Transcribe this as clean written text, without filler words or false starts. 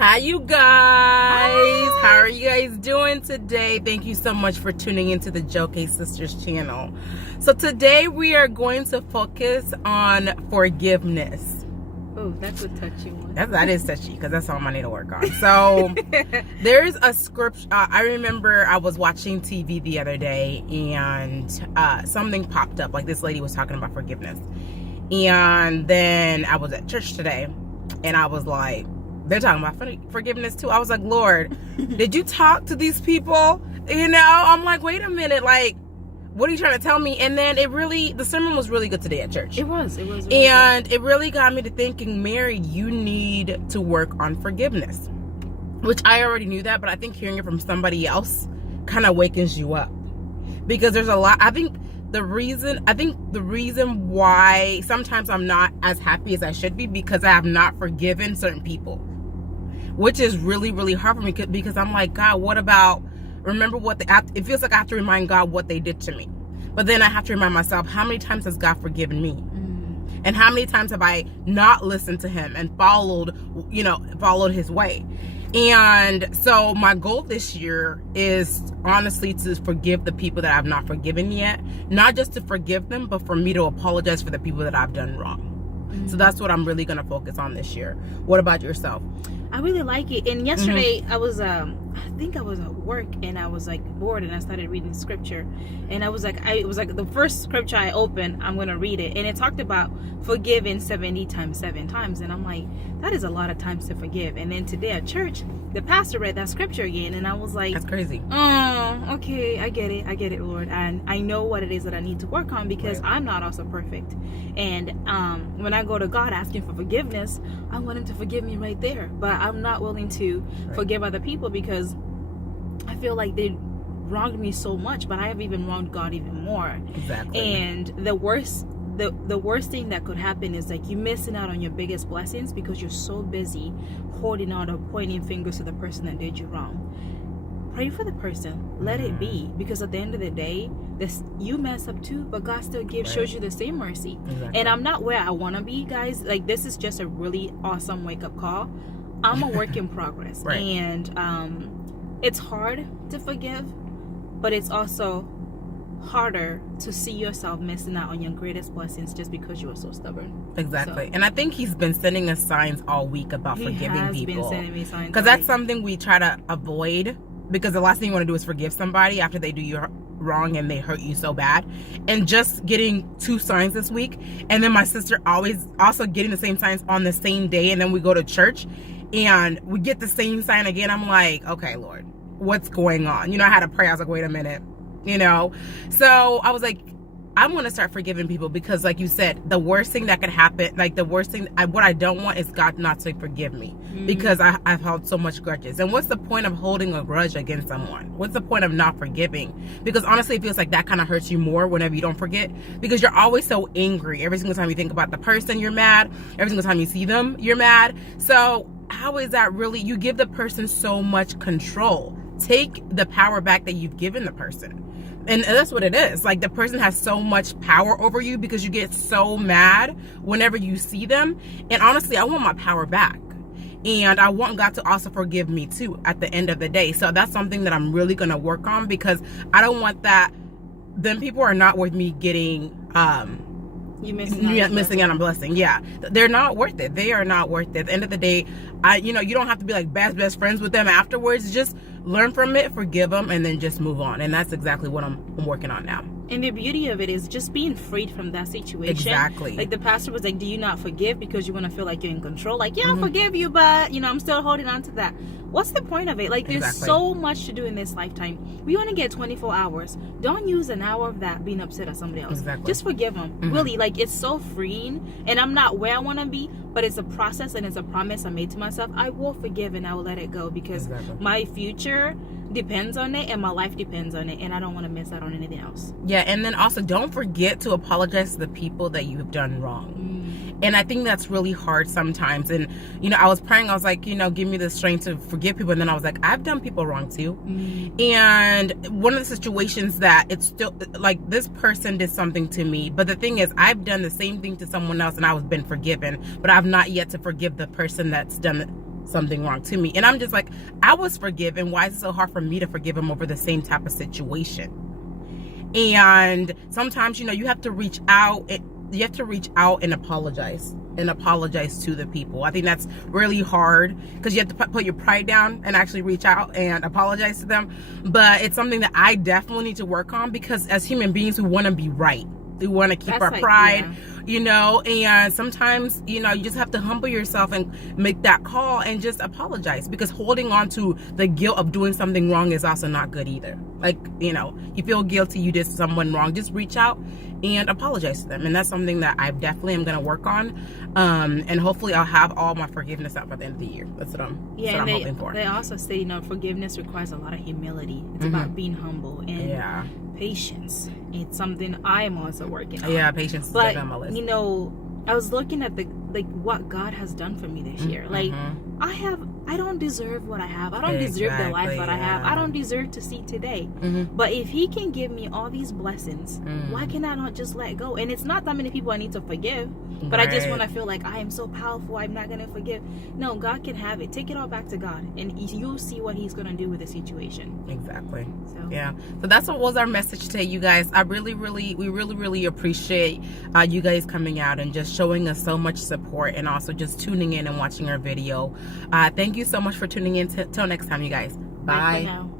Hi, you guys. Hi. How are you guys doing today? Thank you so much for tuning into the Joe K Sisters channel. So today we are going to focus on forgiveness. Oh, that's a touchy one. That is touchy because that's all I need to work on. So there's a script. I remember I was watching TV the other day and something popped up. Like this lady was talking about forgiveness. And then I was at church today and I was like, they're talking about forgiveness too. I was like, Lord, did you talk to these people? You know, I'm like, wait a minute, like, what are you trying to tell me? And then the sermon was really good today at church. It was really and good. It really got me to thinking, Mary, you need to work on forgiveness, which I already knew that, but I think hearing it from somebody else kind of wakens you up, because there's a lot. I think the reason why sometimes I'm not as happy as I should be because I have not forgiven certain people, which is really, really hard for me because I'm like, God, what about, remember it feels like I have to remind God what they did to me. But then I have to remind myself, how many times has God forgiven me? And how many times have I not listened to him and followed his way? And so my goal this year is honestly to forgive the people that I've not forgiven yet. Not just to forgive them, but for me to apologize for the people that I've done wrong. So that's what I'm really going to focus on this year. What about yourself? I really like it. And yesterday I was I think I was at work and I was like bored and I started reading scripture, and it was like the first scripture I opened, I'm gonna read it, and it talked about forgiving 70 times 7 times, and I'm like, that is a lot of times to forgive. And then today at church the pastor read that scripture again, and I was like, that's crazy. Oh, okay, I get it, Lord, and I know what it is that I need to work on, because I'm not also perfect. And when I go to God asking for forgiveness, I want him to forgive me right there, but I'm not willing to forgive other people because I feel like they wronged me so much, but I have even wronged God even more. Exactly. And the worst thing that could happen is like you missing out on your biggest blessings because you're so busy holding on or pointing fingers to the person that did you wrong. Pray for the person, let it be, because at the end of the day, you mess up too, but God still shows you the same mercy. Exactly. And I'm not where I want to be, guys. Like, this is just a really awesome wake-up call. I'm a work in progress. And it's hard to forgive, but it's also harder to see yourself missing out on your greatest blessings just because you are so stubborn. Exactly. So, and I think he's been sending us signs all week about forgiving people. He has been sending me signs. Because that's something we try to avoid, because the last thing you want to do is forgive somebody after they do you wrong and they hurt you so bad. And just getting 2 signs this week, and then my sister always also getting the same signs on the same day, and then we go to church and we get the same sign again. I'm like, okay, Lord, what's going on? I had to pray. I was like, wait a minute, so I was like, I'm going to start forgiving people, because like you said, the worst thing that could happen, like the worst thing, what I don't want is God not to forgive me, because I've held so much grudges. And what's the point of holding a grudge against someone? What's the point of not forgiving? Because honestly, it feels like that kind of hurts you more whenever you don't forget, because you're always so angry. Every single time you think about the person, you're mad. Every single time you see them, you're mad. So how is that really? You give the person so much control. Take the power back that you've given the person. And that's what it is. Like, the person has so much power over you because you get so mad whenever you see them. And honestly, I want my power back. And I want God to also forgive me too at the end of the day. So that's something that I'm really going to work on, because I don't want that. Then people are not worth me getting, missing out on blessing. Yeah, they're not worth it. They are not worth it. At the end of the day, you don't have to be like best friends with them afterwards. Just learn from it, forgive them, and then just move on. And that's exactly what I'm working on now. And the beauty of it is just being freed from that situation. Exactly. Like the pastor was like, do you not forgive because you want to feel like you're in control? Like, yeah, I forgive you, but I'm still holding on to that. What's the point of it? Like, there's so much to do in this lifetime. We only get 24 hours. Don't use an hour of that being upset at somebody else. Exactly. Just forgive them. Really, like, it's so freeing. And I'm not where I want to be, but it's a process and it's a promise I made to myself. I will forgive and I will let it go, because my future depends on it and my life depends on it, and I don't want to miss out on anything else. Yeah, and then also don't forget to apologize to the people that you have done wrong. And I think that's really hard sometimes. And I was praying, I was like, give me the strength to forgive people. And then I was like, I've done people wrong too. And one of the situations that it's still like, this person did something to me, but the thing is, I've done the same thing to someone else and I was been forgiven, but I've not yet to forgive the person that's done something wrong to me. And I'm just like, I was forgiven. Why is it so hard for me to forgive him over the same type of situation? And sometimes, you have to reach out. You have to reach out and apologize to the people. I think that's really hard because you have to put your pride down and actually reach out and apologize to them. But it's something that I definitely need to work on, because as human beings, we want to be right. We want to keep our pride, and sometimes, you just have to humble yourself and make that call and just apologize, because holding on to the guilt of doing something wrong is also not good either. Like, you feel guilty, you did someone wrong, just reach out and apologize to them. And that's something that I definitely am going to work on. And hopefully I'll have all my forgiveness out by the end of the year. That's what I'm hoping for. They also say, forgiveness requires a lot of humility. It's about being humble and patience. It's something I am also working on. Yeah, patience is on my list. I was looking at what God has done for me this year. Like, I don't deserve what I have. I don't deserve the life that I have. I don't deserve to see today. But if He can give me all these blessings, why can I not just let go? And it's not that many people I need to forgive, but I just want to feel like I am so powerful, I'm not going to forgive. No, God can have it. Take it all back to God, and you'll see what He's going to do with the situation. Exactly. So that's what was our message today, you guys. We really appreciate you guys coming out and just showing us so much support, and also just tuning in and watching our video. Thank you so much for tuning in. Till next time, you guys. Bye. Bye for now.